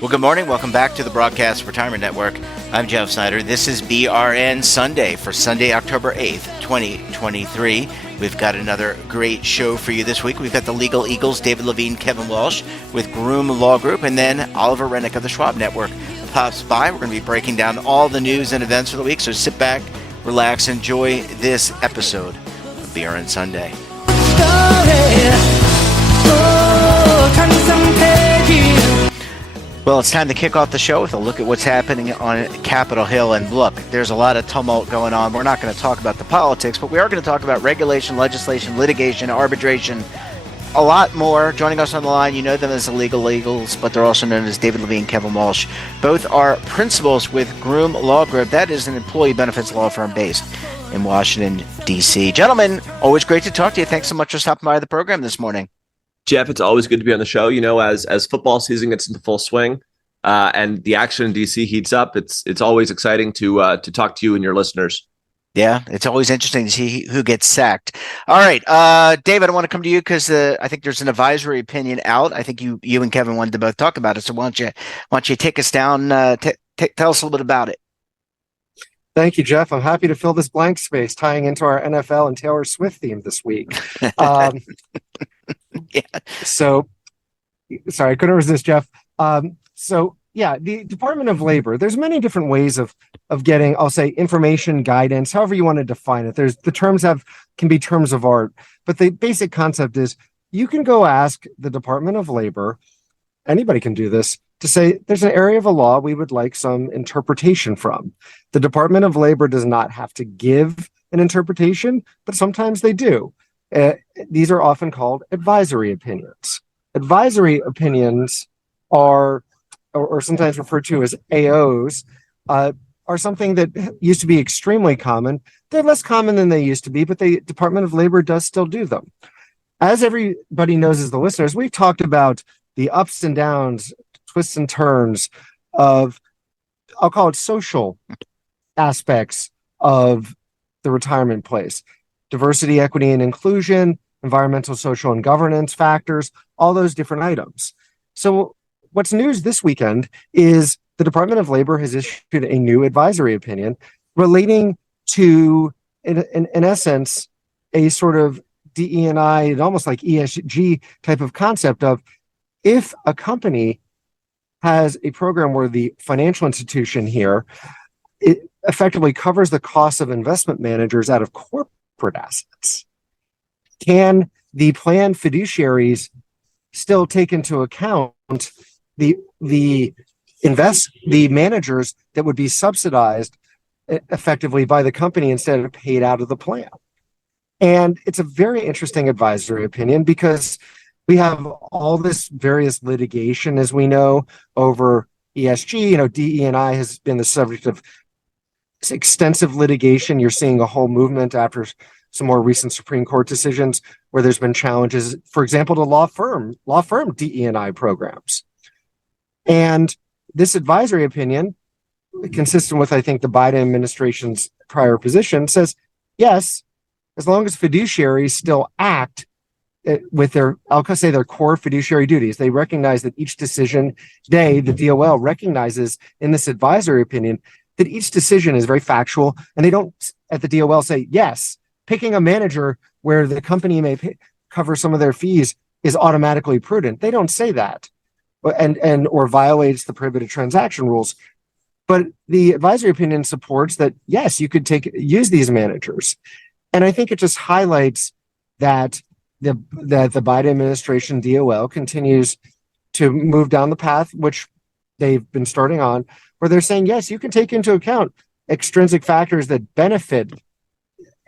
Well, good morning. Welcome back to the Broadcast Retirement Network. I'm Jeff Snyder. This is BRN Sunday for Sunday, October 8th, 2023. We've got another great show for you this week. We've got the Legal Eagles, David Levine, Kevin Walsh with Groom Law Group, and then Oliver Rennick of the Schwab Network pops by. We're going to be breaking down all the news and events for the week, so sit back, relax, enjoy this episode of BRN Sunday. Well, it's time to kick off the show with a look at what's happening on Capitol Hill. And look, there's a lot of tumult going on. We're not going to talk about the politics, but we are going to talk about regulation, legislation, litigation, arbitration, a lot more. Joining us on the line, you know them as the Legal Eagles, but they're also known as David Levine, Kevin Walsh. Both are principals with Groom Law Group. That is an employee benefits law firm based in Washington, D.C. Gentlemen, always great to talk to you. Thanks so much for stopping by the program this morning. Jeff, it's always good to be on the show. You know, as football season gets into full swing and the action in DC heats up, it's always exciting to talk to you and your listeners. Yeah, it's always interesting to see who gets sacked. All right, David, I want to come to you because I think there's an advisory opinion out. I think you and Kevin wanted to both talk about it. So why don't you take us down? Tell us a little bit about it. Thank you, Jeff. I'm happy to fill this blank space tying into our NFL and Taylor Swift theme this week. Yeah. So, sorry, I couldn't resist, Jeff. The Department of Labor, there's many different ways of getting, I'll say, information, guidance, however you want to define it. There's the terms can be terms of art, but the basic concept is you can go ask the Department of Labor, anybody can do this, to say there's an area of a law we would like some interpretation from. The Department of Labor does not have to give an interpretation, but sometimes they do. These are often called advisory opinions. Advisory opinions are, or sometimes referred to as AOs, are something that used to be extremely common. They're less common than they used to be, but the Department of Labor does still do them. As everybody knows, as the listeners, we've talked about the ups and downs, twists and turns of, I'll call it social aspects of the retirement place. Diversity, equity, and inclusion, environmental, social, and governance factors, all those different items. So what's news this weekend is the Department of Labor has issued a new advisory opinion relating to, in essence, a sort of DE&I, almost like ESG type of concept of if a company has a program where the financial institution here, it effectively covers the cost of investment managers out of corporate assets. Can the plan fiduciaries still take into account the managers that would be subsidized effectively by the company instead of paid out of the plan? And it's a very interesting advisory opinion because we have all this various litigation, as we know, over ESG. DE&I has been the subject of extensive litigation. You're seeing a whole movement after some more recent Supreme Court decisions where there's been challenges, for example, to law firm DE&I programs. And this advisory opinion, consistent with, I think, the Biden administration's prior position, says, yes, as long as fiduciaries still act with their core fiduciary duties, they recognize that each decision the DOL recognizes in this advisory opinion that each decision is very factual, and they don't at the DOL say, yes, picking a manager where the company may cover some of their fees is automatically prudent. They don't say that or violates the prohibited transaction rules. But the advisory opinion supports that, yes, you could use these managers. And I think it just highlights that the Biden administration DOL continues to move down the path, which they've been starting on, where they're saying, yes, you can take into account extrinsic factors that benefit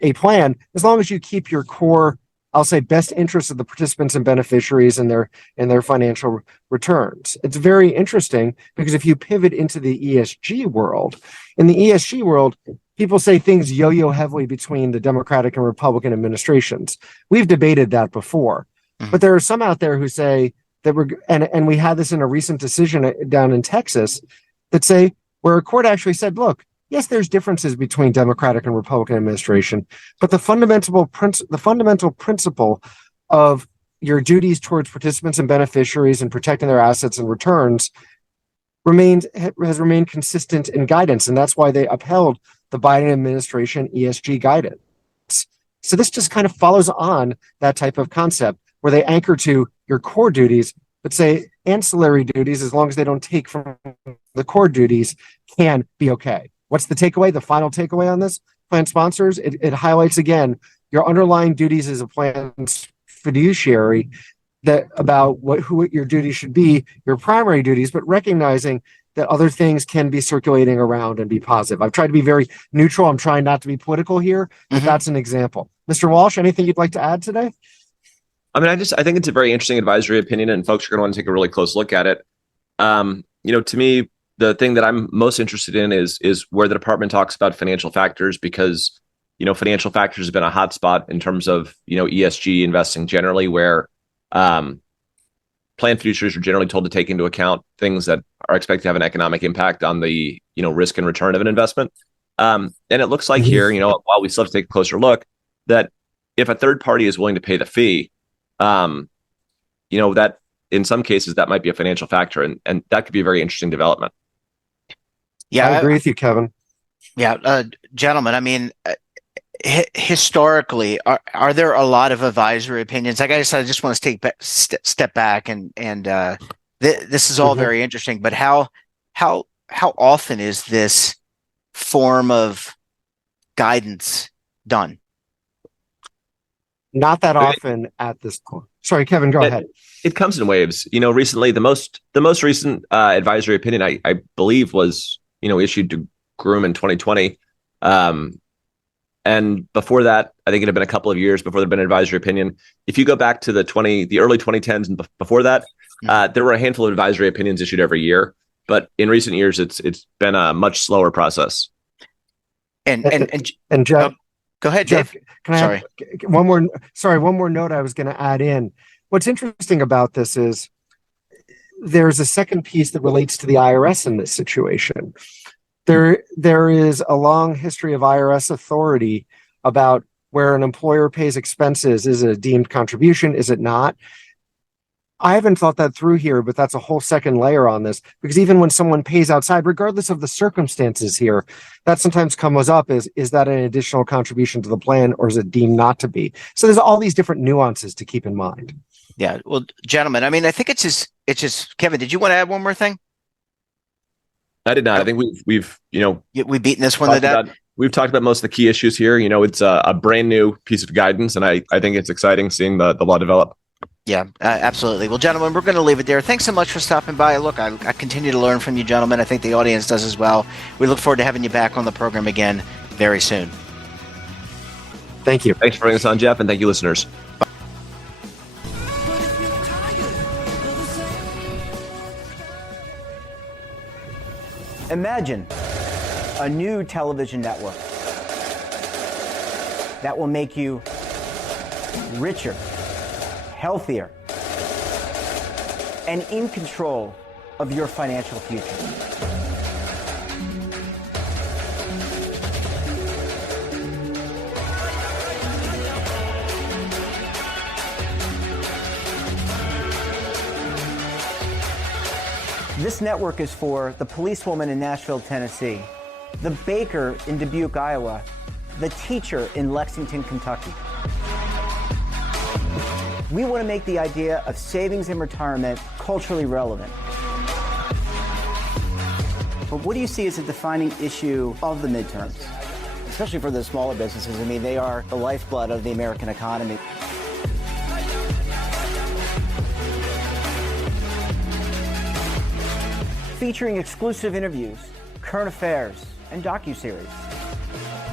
a plan, as long as you keep your core, I'll say, best interests of the participants and beneficiaries in their financial returns. It's very interesting because if you pivot into the ESG world, in the ESG world, people say things yo-yo heavily between the Democratic and Republican administrations. We've debated that before, but there are some out there who say that and we had this in a recent decision down in Texas that say where a court actually said, look, yes, there's differences between Democratic and Republican administration, but the fundamental principle of your duties towards participants and beneficiaries and protecting their assets and returns has remained consistent in guidance, and that's why they upheld the Biden administration ESG guidance. So this just kind of follows on that type of concept where they anchor to your core duties, but say ancillary duties, as long as they don't take from the core duties, can be okay. What's the takeaway? The final takeaway on this, plan sponsors, it highlights again your underlying duties as a plan fiduciary, that about who your duties should be, your primary duties, but recognizing that other things can be circulating around and be positive. I've tried to be very neutral. I'm trying not to be political here, but that's an example. Mr. Walsh, anything you'd like to add today? I mean, I think it's a very interesting advisory opinion, and folks are going to want to take a really close look at it. To me, the thing that I'm most interested in is where the department talks about financial factors, because, financial factors have been a hot spot in terms of, ESG investing generally, where plan fiduciaries are generally told to take into account things that are expected to have an economic impact on the, risk and return of an investment. And it looks like here, while we still have to take a closer look, that if a third party is willing to pay the fee, that in some cases that might be a financial factor, and that could be a very interesting development. Yeah, I agree with you, Kevin. Yeah, gentlemen, I mean, historically, are there a lot of advisory opinions? Like I said, I just want to take step back and this is all very interesting. But how often is this form of guidance done? Not that often at this point. Sorry, Kevin, go ahead. It comes in waves. Recently, the most recent advisory opinion I believe was issued to Groom in 2020. And before that, I think it had been a couple of years before there'd been an advisory opinion. If you go back to the early 2010s and before that, there were a handful of advisory opinions issued every year. But in recent years, it's been a much slower process. And Jeff, go ahead, Jeff. Dave. Can I have one more note I was going to add in. What's interesting about this is there's a second piece that relates to the IRS in this situation. There is a long history of IRS authority about where an employer pays expenses. Is it a deemed contribution? Is it not? I haven't thought that through here, but that's a whole second layer on this, because even when someone pays outside, regardless of the circumstances here, that sometimes comes up is that an additional contribution to the plan, or is it deemed not to be? So there's all these different nuances to keep in mind. Yeah. Well, gentlemen, I mean, I think it's just Kevin, did you want to add one more thing? I did not. I think we've beaten this one to death. We've talked about most of the key issues here. It's a brand new piece of guidance, and I think it's exciting seeing the law develop. Yeah, absolutely. Well, gentlemen, we're going to leave it there. Thanks so much for stopping by. Look, I continue to learn from you, gentlemen. I think the audience does as well. We look forward to having you back on the program again very soon. Thank you. Thanks for bringing us on, Jeff, and thank you, listeners. Imagine a new television network that will make you richer, healthier, and in control of your financial future. This network is for the policewoman in Nashville, Tennessee, the baker in Dubuque, Iowa, the teacher in Lexington, Kentucky. We want to make the idea of savings and retirement culturally relevant. But what do you see as a defining issue of the midterms? Especially for the smaller businesses. I mean, they are the lifeblood of the American economy. Featuring exclusive interviews, current affairs, and docuseries.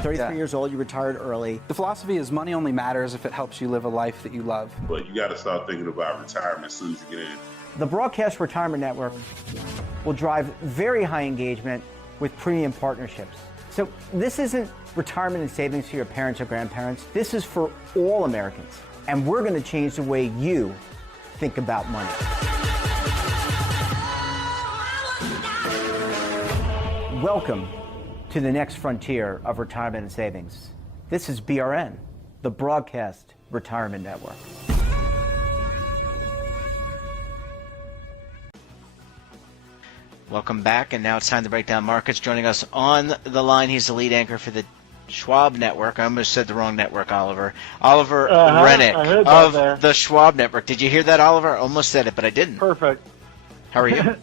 33 years old, you retired early. The philosophy is money only matters if it helps you live a life that you love. But you got to start thinking about retirement as soon as you get in. The Broadcast Retirement Network will drive very high engagement with premium partnerships. So this isn't retirement and savings for your parents or grandparents. This is for all Americans. And we're going to change the way you think about money. Welcome to the next frontier of retirement and savings. This is BRN, the Broadcast Retirement Network. Welcome back, and now it's time to break down markets. Joining us on the line, he's the lead anchor for the Schwab Network. I almost said the wrong network, Oliver. Oliver Rennick of the Schwab Network. Did you hear that, Oliver? I almost said it, but I didn't. Perfect. How are you?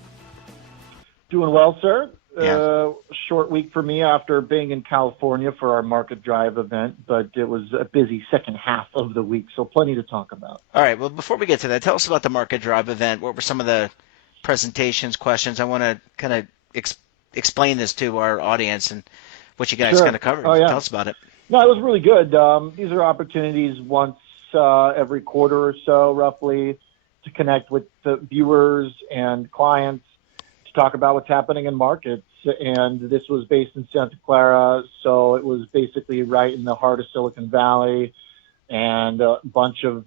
Doing well, sir. Yeah. Short week for me after being in California for our Market Drive event, but it was a busy second half of the week, so plenty to talk about. All right. Well, before we get to that, tell us about the Market Drive event. What were some of the presentations, questions? I want to kind of explain this to our audience and what you guys kind of covered. Oh, yeah. Tell us about it. No, it was really good. These are opportunities once every quarter or so, roughly, to connect with the viewers and clients to talk about what's happening in markets. And this was based in Santa Clara, so it was basically right in the heart of Silicon Valley, and a bunch of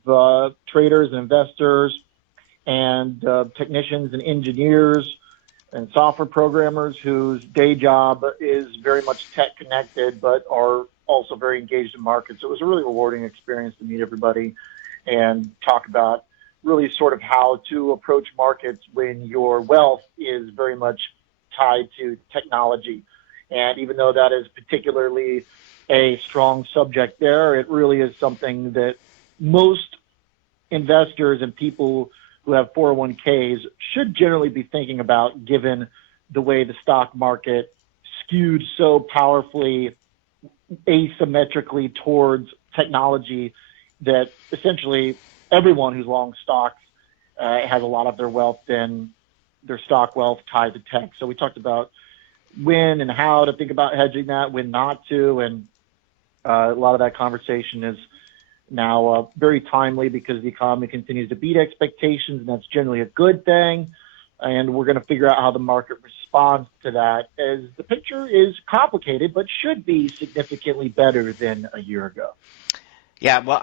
traders and investors and technicians and engineers and software programmers whose day job is very much tech connected, but are also very engaged in markets. So it was a really rewarding experience to meet everybody and talk about really sort of how to approach markets when your wealth is very much tied to technology. And even though that is particularly a strong subject there, it really is something that most investors and people who have 401ks should generally be thinking about, given the way the stock market skewed so powerfully asymmetrically towards technology that essentially everyone who's long stocks has a lot of their wealth in their stock wealth tied to tech. So we talked about when and how to think about hedging that, when not to, and a lot of that conversation is now very timely because the economy continues to beat expectations, and that's generally a good thing. And we're going to figure out how the market responds to that, as the picture is complicated, but should be significantly better than a year ago. Yeah, well,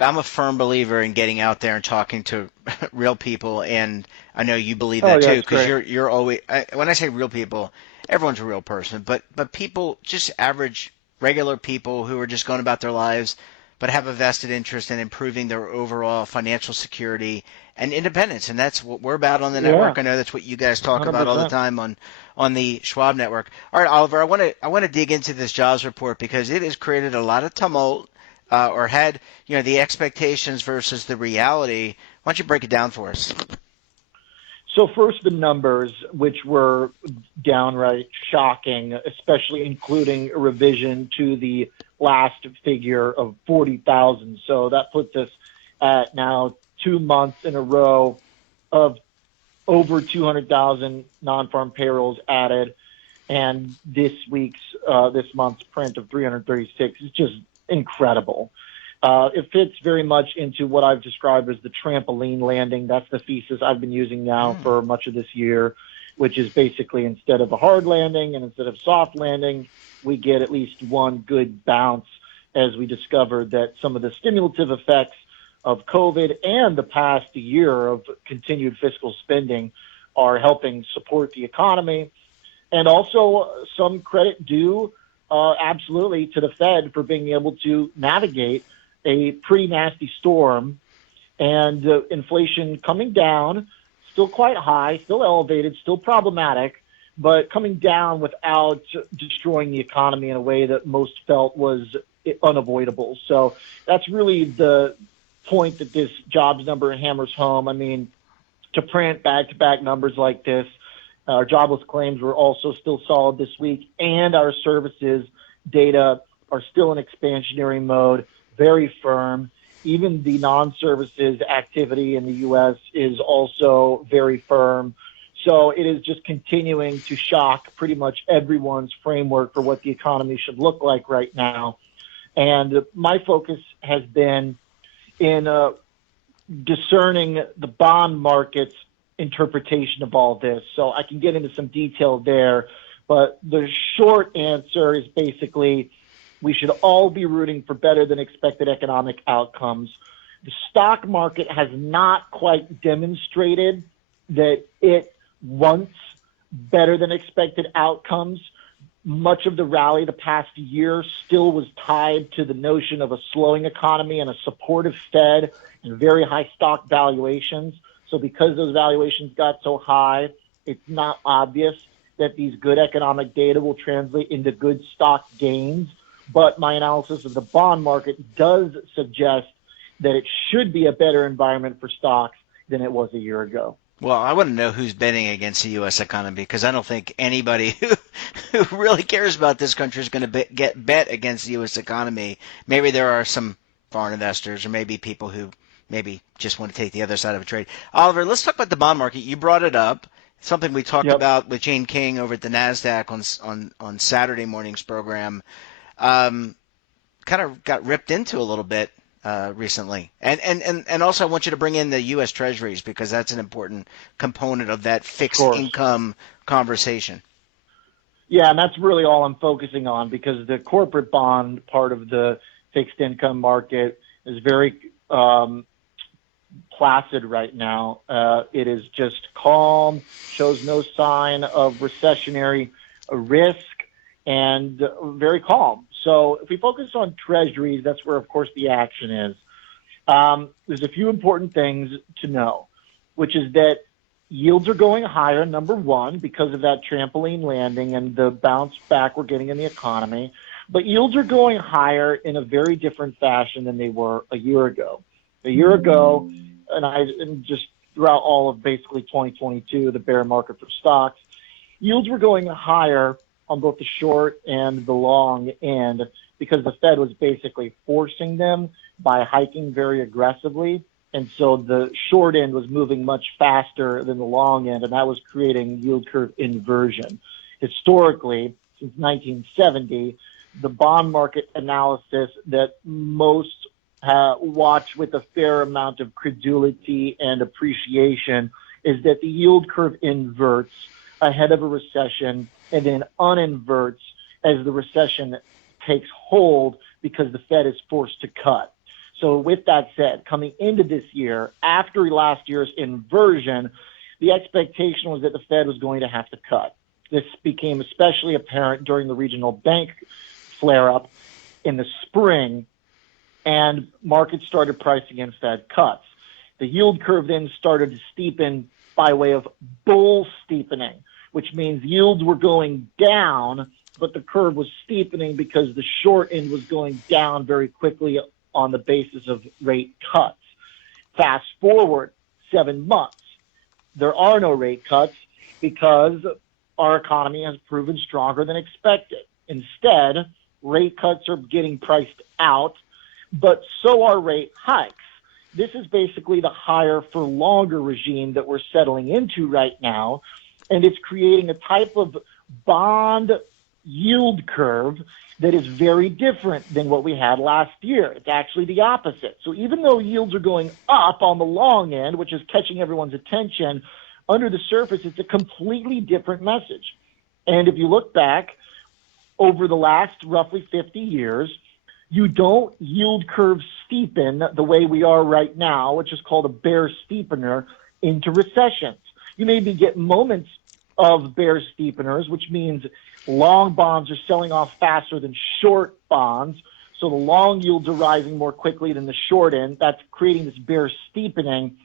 I'm a firm believer in getting out there and talking to real people, and I know you believe that too, because you're always. When I say real people, everyone's a real person, but people, just average, regular people who are just going about their lives, but have a vested interest in improving their overall financial security and independence, and that's what we're about on the network. I know that's what you guys talk 100%. About all the time on the Schwab Network. All right, Oliver, I want to dig into this jobs report because it has created a lot of tumult, or had the expectations versus the reality. Why don't you break it down for us? So first, the numbers, which were downright shocking, especially including a revision to the last figure of 40,000. So that puts us at now 2 months in a row of over 200,000 non-farm payrolls added. And this month's print of 336 is just incredible. It fits very much into what I've described as the trampoline landing. That's the thesis I've been using now for much of this year, which is basically instead of a hard landing and instead of soft landing, we get at least one good bounce, as we discovered that some of the stimulative effects of COVID and the past year of continued fiscal spending are helping support the economy. And also some credit due absolutely to the Fed for being able to navigate a pretty nasty storm, and inflation coming down, still quite high, still elevated, still problematic, but coming down without destroying the economy in a way that most felt was unavoidable. So that's really the point that this jobs number hammers home. I mean, to print back-to-back numbers like this, our jobless claims were also still solid this week, and our services data are still in expansionary mode, very firm. Even the non-services activity in the U.S. is also very firm. So it is just continuing to shock pretty much everyone's framework for what the economy should look like right now. And my focus has been in discerning the bond market's interpretation of all this. So I can get into some detail there, But the short answer is basically we should all be rooting for better than expected economic outcomes. The stock market has not quite demonstrated that it wants better than expected outcomes. Much of the rally the past year still was tied to the notion of a slowing economy and a supportive Fed and very high stock valuations. So because those valuations got so high, it's not obvious that these good economic data will translate into good stock gains. But my analysis of the bond market does suggest that it should be a better environment for stocks than it was a year ago. Well, I want to know who's betting against the U.S. economy, because I don't think anybody who really cares about this country is going to get bet against the U.S. economy. Maybe there are some foreign investors or maybe people who maybe just want to take the other side of a trade. Oliver, let's talk about the bond market. You brought it up, something we talked about with Jane King over at the NASDAQ on Saturday morning's program. Kind of got ripped into a little bit recently. And also I want you to bring in the U.S. Treasuries, because that's an important component of that fixed income conversation. Yeah, and that's really all I'm focusing on, because the corporate bond part of the fixed income market is very placid right now. It is just calm, shows no sign of recessionary risk, and very calm. So if we focus on treasuries, that's where, of course, the action is. There's a few important things to know, which is that yields are going higher, number one, because of that trampoline landing and the bounce back we're getting in the economy. But yields are going higher in a very different fashion than they were a year ago. A year ago, and just throughout all of basically 2022, the bear market for stocks, yields were going higher on both the short and the long end because the Fed was basically forcing them by hiking very aggressively. And so the short end was moving much faster than the long end, and that was creating yield curve inversion. Historically, since 1970, the bond market analysis that most watch with a fair amount of credulity and appreciation is that the yield curve inverts ahead of a recession and then uninverts as the recession takes hold because the Fed is forced to cut. So with that said, coming into this year, after last year's inversion, the expectation was that the Fed was going to have to cut. This became especially apparent during the regional bank flare-up in the spring, and markets started pricing in Fed cuts. The yield curve then started to steepen by way of bull steepening, which means yields were going down, but the curve was steepening because the short end was going down very quickly on the basis of rate cuts. Fast forward 7 months. There are no rate cuts because our economy has proven stronger than expected. Instead, rate cuts are getting priced out, but so are rate hikes. This is basically the higher for longer regime that we're settling into right now, and it's creating a type of bond yield curve that is very different than what we had last year. It's actually the opposite. So even though yields are going up on the long end, which is catching everyone's attention, under the surface, it's a completely different message. And if you look back over the last roughly 50 years, you don't yield curve steepen the way we are right now, which is called a bear steepener, into recessions. You maybe get moments of bear steepeners, which means long bonds are selling off faster than short bonds. So the long yields are rising more quickly than the short end. That's creating this bear steepening.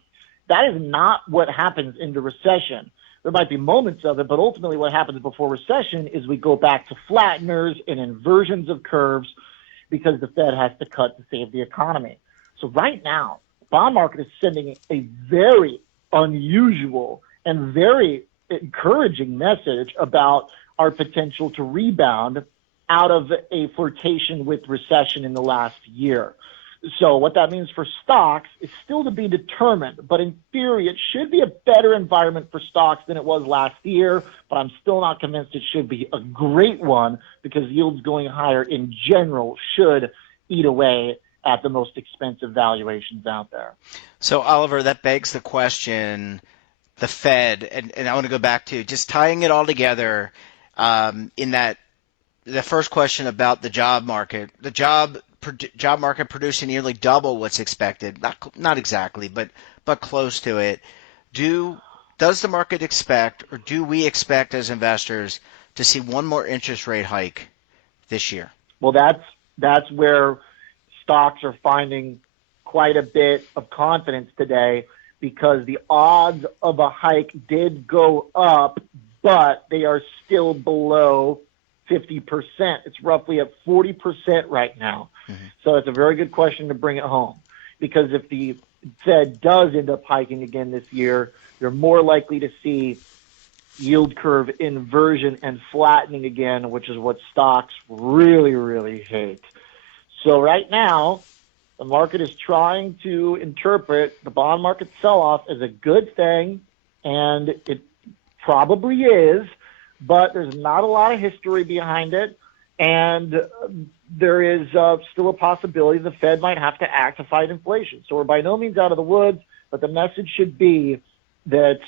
That is not what happens in the recession. There might be moments of it, but ultimately what happens before recession is we go back to flatteners and inversions of curves because the Fed has to cut to save the economy. So right now, the bond market is sending a very unusual and very encouraging message about our potential to rebound out of a flirtation with recession in the last year. So what that means for stocks is still to be determined, but in theory, it should be a better environment for stocks than it was last year, but I'm still not convinced it should be a great one because yields going higher in general should eat away at the most expensive valuations out there. So, Oliver, that begs the question, the Fed, and I want to go back to just tying it all together. in that the first question about the job market, job market producing nearly double what's expected. Not exactly, but close to it. Does the market expect, or do we expect as investors to see one more interest rate hike this year? Well, that's where stocks are finding quite a bit of confidence today, because the odds of a hike did go up, but they are still below 50%. It's roughly at 40% right now. Mm-hmm. So it's a very good question to bring it home, because if the Fed does end up hiking again this year, you're more likely to see yield curve inversion and flattening again, which is what stocks really, really hate. So right now, the market is trying to interpret the bond market sell-off as a good thing, and it probably is, but there's not a lot of history behind it, and there is still a possibility the Fed might have to act to fight inflation. So we're by no means out of the woods, but the message should be that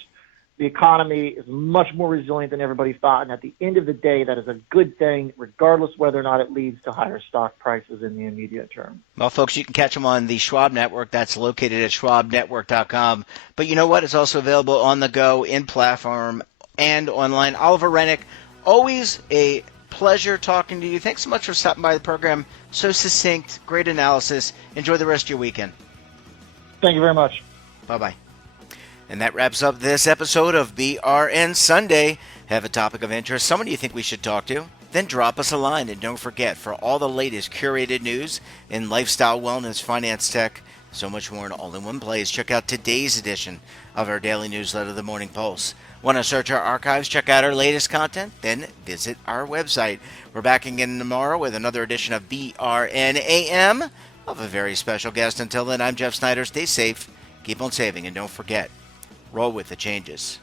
the economy is much more resilient than everybody thought, and at the end of the day, that is a good thing, regardless whether or not it leads to higher stock prices in the immediate term. Well, folks, you can catch them on the Schwab Network. That's located at schwabnetwork.com. But you know what? It's also available on the go, in platform, and online. Oliver Rennick, always a pleasure talking to you. Thanks so much for stopping by the program. So succinct, great analysis. Enjoy the rest of your weekend. Thank you very much. Bye-bye. And that wraps up this episode of BRN Sunday. Have a topic of interest, someone you think we should talk to? Then drop us a line, and don't forget, for all the latest curated news in lifestyle, wellness, finance, tech, so much more in all in one place, check out today's edition of our daily newsletter, The Morning Pulse. Want to search our archives, check out our latest content? Then visit our website. We're back again tomorrow with another edition of BRN AM of a very special guest. Until then, I'm Jeff Snyder. Stay safe, keep on saving, and don't forget, roll with the changes.